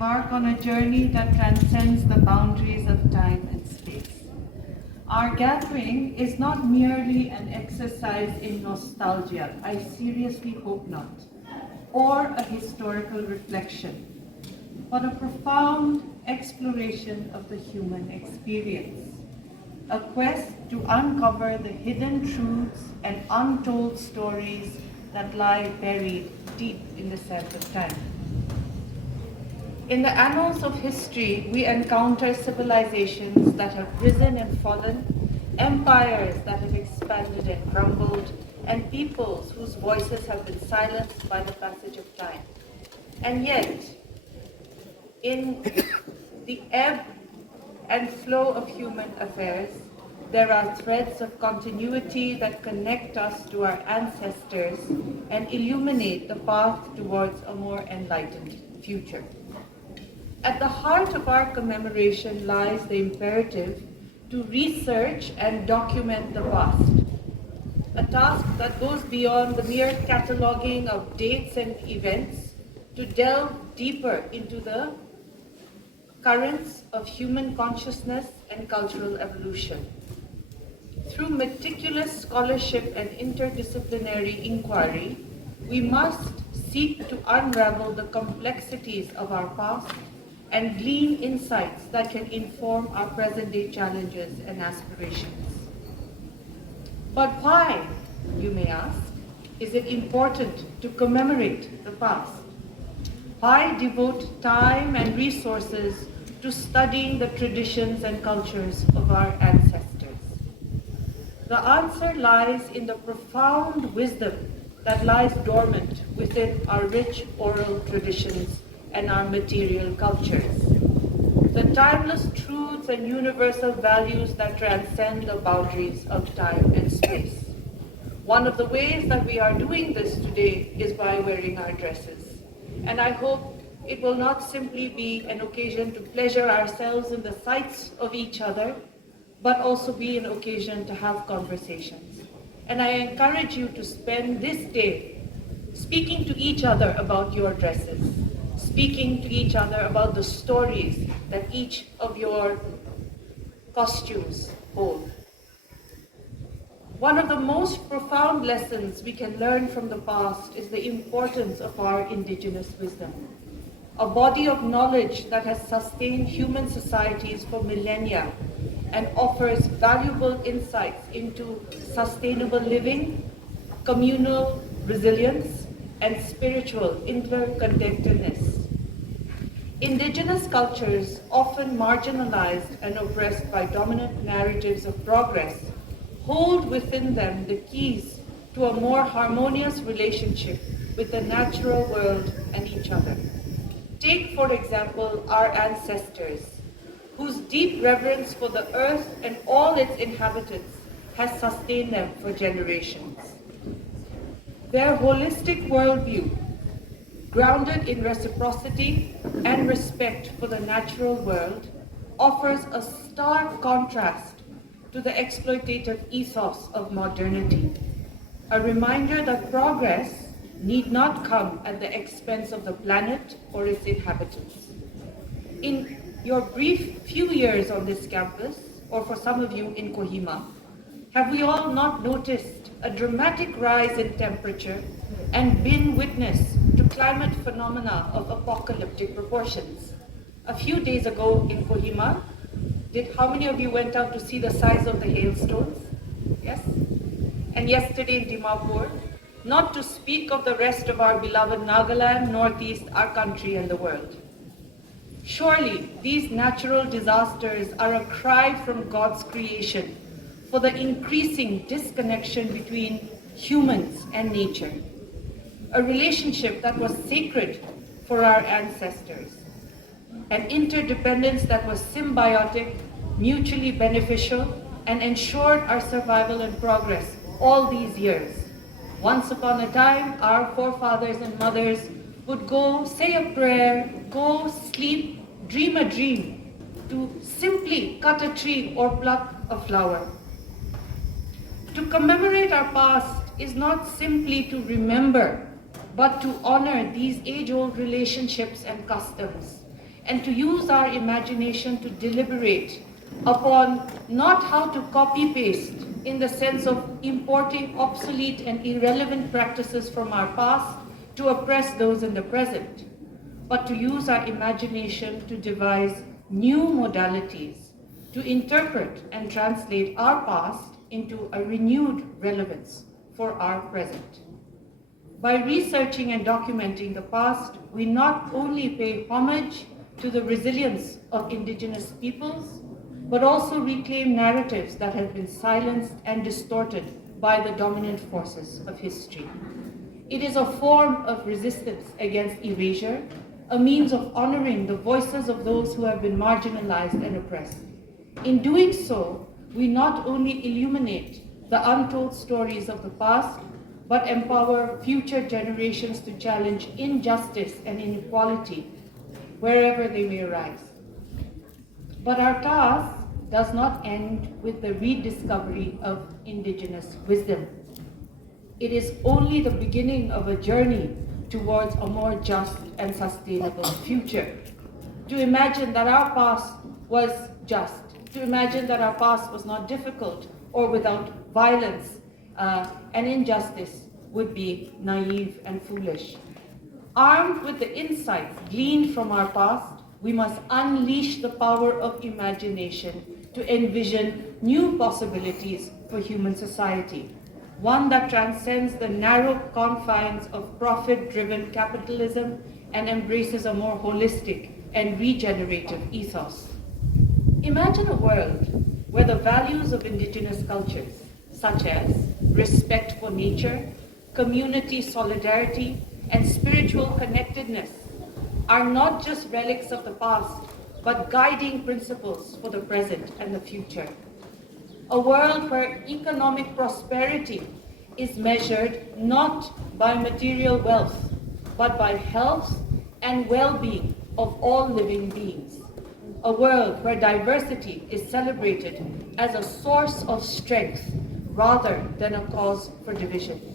embark on a journey that transcends the boundaries of time and space. Our gathering is not merely an exercise in nostalgia, I seriously hope not, or a historical reflection, but a profound exploration of the human experience, a quest to uncover the hidden truths and untold stories that lie buried deep in the sands of time. In the annals of history, we encounter civilizations that have risen and fallen, empires that have expanded and crumbled, and peoples whose voices have been silenced by the passage of time. And yet, in the ebb and flow of human affairs, there are threads of continuity that connect us to our ancestors and illuminate the path towards a more enlightened future. At the heart of our commemoration lies the imperative to research and document the past, a task that goes beyond the mere cataloguing of dates and events to delve deeper into the currents of human consciousness and cultural evolution. Through meticulous scholarship and interdisciplinary inquiry, we must seek to unravel the complexities of our past and glean insights that can inform our present-day challenges and aspirations. But why, you may ask, is it important to commemorate the past? Why devote time and resources to studying the traditions and cultures of our ancestors? The answer lies in the profound wisdom that lies dormant within our rich oral traditions and our material cultures. The timeless truths and universal values that transcend the boundaries of time and space. One of the ways that we are doing this today is by wearing our dresses. And I hope it will not simply be an occasion to pleasure ourselves in the sights of each other, but also be an occasion to have conversations. And I encourage you to spend this day speaking to each other about your dresses, speaking to each other about the stories that each of your costumes hold. One of the most profound lessons we can learn from the past is the importance of our indigenous wisdom, a body of knowledge that has sustained human societies for millennia and offers valuable insights into sustainable living, communal resilience, and spiritual interconnectedness. Indigenous cultures, often marginalized and oppressed by dominant narratives of progress, hold within them the keys to a more harmonious relationship with the natural world and each other. Take, for example, our ancestors, whose deep reverence for the earth and all its inhabitants has sustained them for generations. Their holistic worldview, grounded in reciprocity and respect for the natural world, offers a stark contrast to the exploitative ethos of modernity, a reminder that progress need not come at the expense of the planet or its inhabitants. In your brief few years on this campus, or for some of you in Kohima, have we all not noticed a dramatic rise in temperature and been witness to climate phenomena of apocalyptic proportions? A few days ago in Kohima, how many of you went out to see the size of the hailstones? Yes? And yesterday in Dimapur, not to speak of the rest of our beloved Nagaland, Northeast, our country and the world. Surely these natural disasters are a cry from God's creation for the increasing disconnection between humans and nature, a relationship that was sacred for our ancestors, an interdependence that was symbiotic, mutually beneficial, and ensured our survival and progress all these years. Once upon a time, our forefathers and mothers would go say a prayer, go sleep, dream a dream, to simply cut a tree or pluck a flower. To commemorate our past is not simply to remember, but to honor these age-old relationships and customs. and to use our imagination to deliberate upon not how to copy-paste in the sense of importing obsolete and irrelevant practices from our past to oppress those in the present, but to use our imagination to devise new modalities, to interpret and translate our past into a renewed relevance for our present. By researching and documenting the past, we not only pay homage to the resilience of indigenous peoples, but also reclaim narratives that have been silenced and distorted by the dominant forces of history. It is a form of resistance against erasure, a means of honoring the voices of those who have been marginalized and oppressed. In doing so, we not only illuminate the untold stories of the past, but empower future generations to challenge injustice and inequality wherever they may arise. But our task does not end with the rediscovery of indigenous wisdom. It is only the beginning of a journey towards a more just and sustainable future. To imagine that our past was just, to imagine that our past was not difficult or without violence and injustice would be naive and foolish. Armed with the insights gleaned from our past, we must unleash the power of imagination to envision new possibilities for human society, one that transcends the narrow confines of profit-driven capitalism and embraces a more holistic and regenerative ethos. Imagine a world where the values of indigenous cultures, such as respect for nature, community solidarity, and spiritual connectedness, are not just relics of the past, but guiding principles for the present and the future. A world where economic prosperity is measured not by material wealth, but by health and well-being of all living beings. A world where diversity is celebrated as a source of strength rather than a cause for division.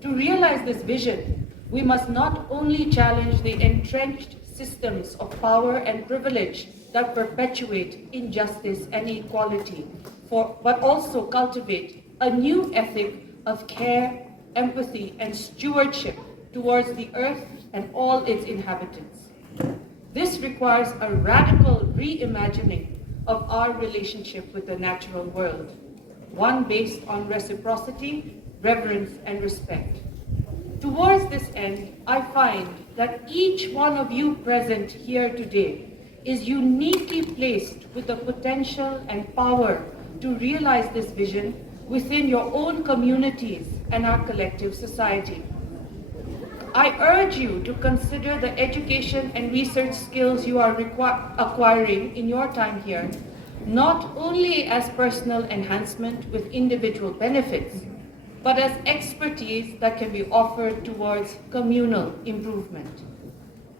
To realize this vision, we must not only challenge the entrenched systems of power and privilege that perpetuate injustice and inequality, but also cultivate a new ethic of care, empathy, and stewardship towards the earth and all its inhabitants. This requires a radical reimagining of our relationship with the natural world, one based on reciprocity, reverence, and respect. Towards this end, I find that each one of you present here today is uniquely placed with the potential and power to realize this vision within your own communities and our collective society. I urge you to consider the education and research skills you are acquiring in your time here, not only as personal enhancement with individual benefits, but as expertise that can be offered towards communal improvement.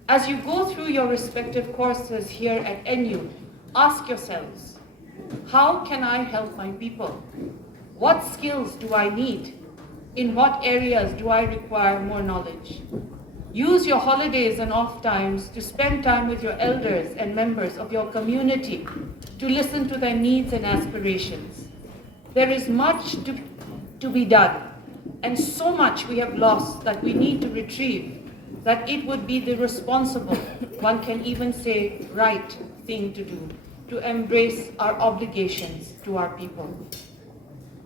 As you go through your respective courses here at NU, ask yourselves, how can I help my people? What skills do I need? In what areas do I require more knowledge? Use your holidays and off times to spend time with your elders and members of your community to listen to their needs and aspirations. There is much to be done, and so much we have lost that we need to retrieve, that it would be the responsible, one can even say right thing to do, to embrace our obligations to our people.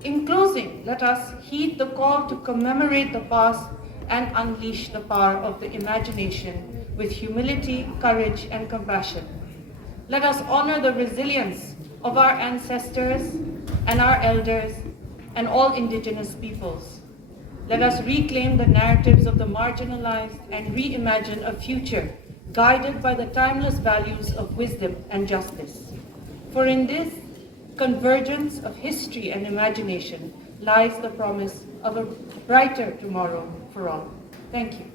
In closing, let us heed the call to commemorate the past and unleash the power of the imagination with humility, courage, and compassion. Let us honor the resilience of our ancestors and our elders and all indigenous peoples. Let us reclaim the narratives of the marginalized and reimagine a future guided by the timeless values of wisdom and justice. For in this convergence of history and imagination lies the promise of a brighter tomorrow for all. Thank you.